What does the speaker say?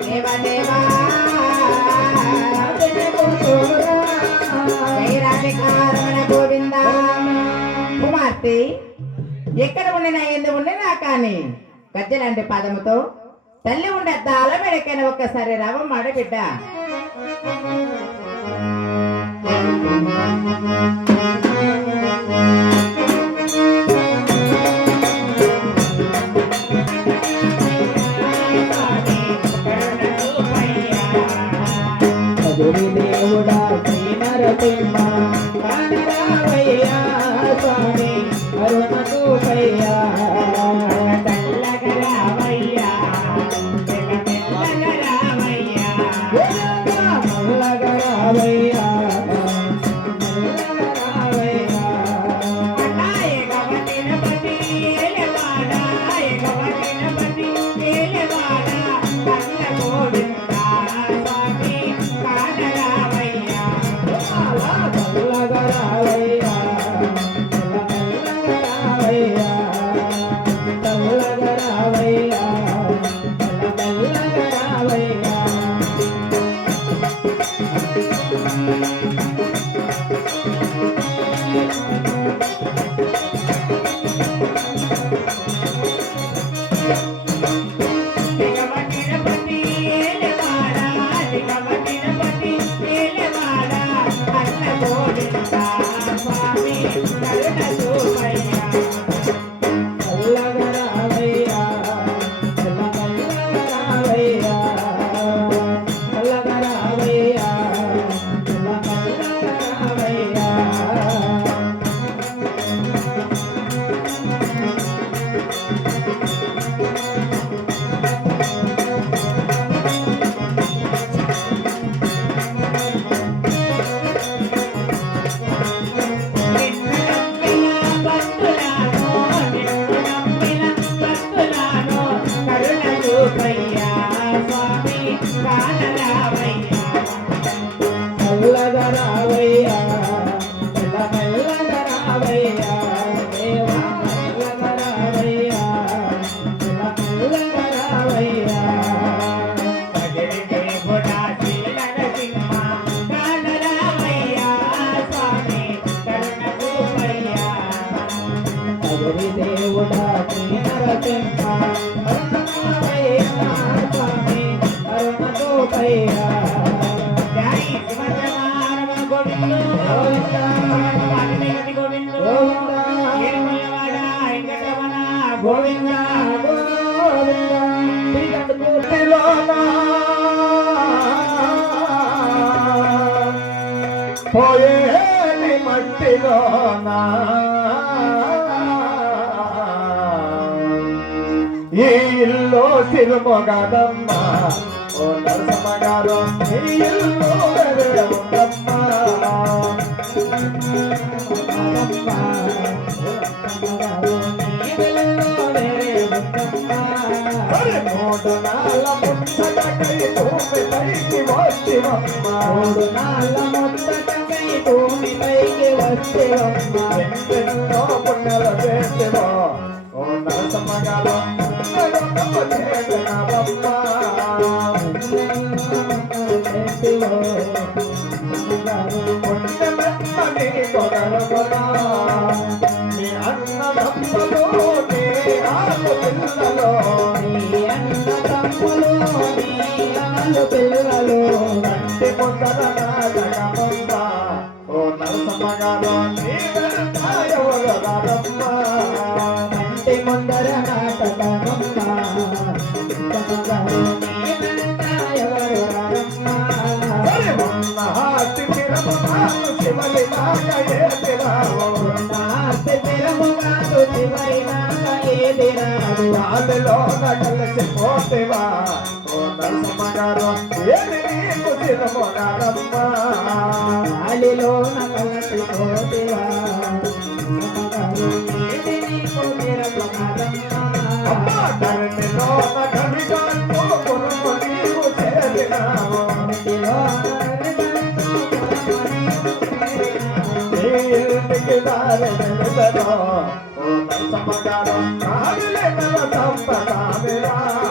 నీవు కుమార్తె ఎక్కడ ఉండినా ఎందు ఉండినా కానీ గజ్జలాంటి పాదముతో తల్లి ఉండే దాల మెడకైనా ఒక్కసారి రవమ్మాడ బిడ్డ అరుణకు పయ్యా అగరి దేవుడా శ్రీ గోవింద మట్టిలోనా తిరుమగదమ్మ ఓ నరసమ్మ గారు ఈ ఇల్లు వేరే ఉందమ్మా అరే మూడు నాళ్ళ ముచ్చటకై భూమి పైకి వచ్చివమ్మ మూడు నాళ్ళ ముచ్చటకై భూమి పైకి వచ్చివమ్మ ఎంతెన్నో పుణ్యాలు చేసివో ఓ నరసమ్మ గారు పిల్లలు కంటి ఓ నరసమ్మగారు నీ వెనక ఎవరు రారమ్మ ఆమెలో కలిసి పోతేవా? ఓ నరసమ్మగారు ఏమి నీకు తిరుమగారమ్మ గాలిలో కలిసి పోతేవా? ధరణిలో కవిగా నీవు చేరినావు దారి వెలుగులో ఓ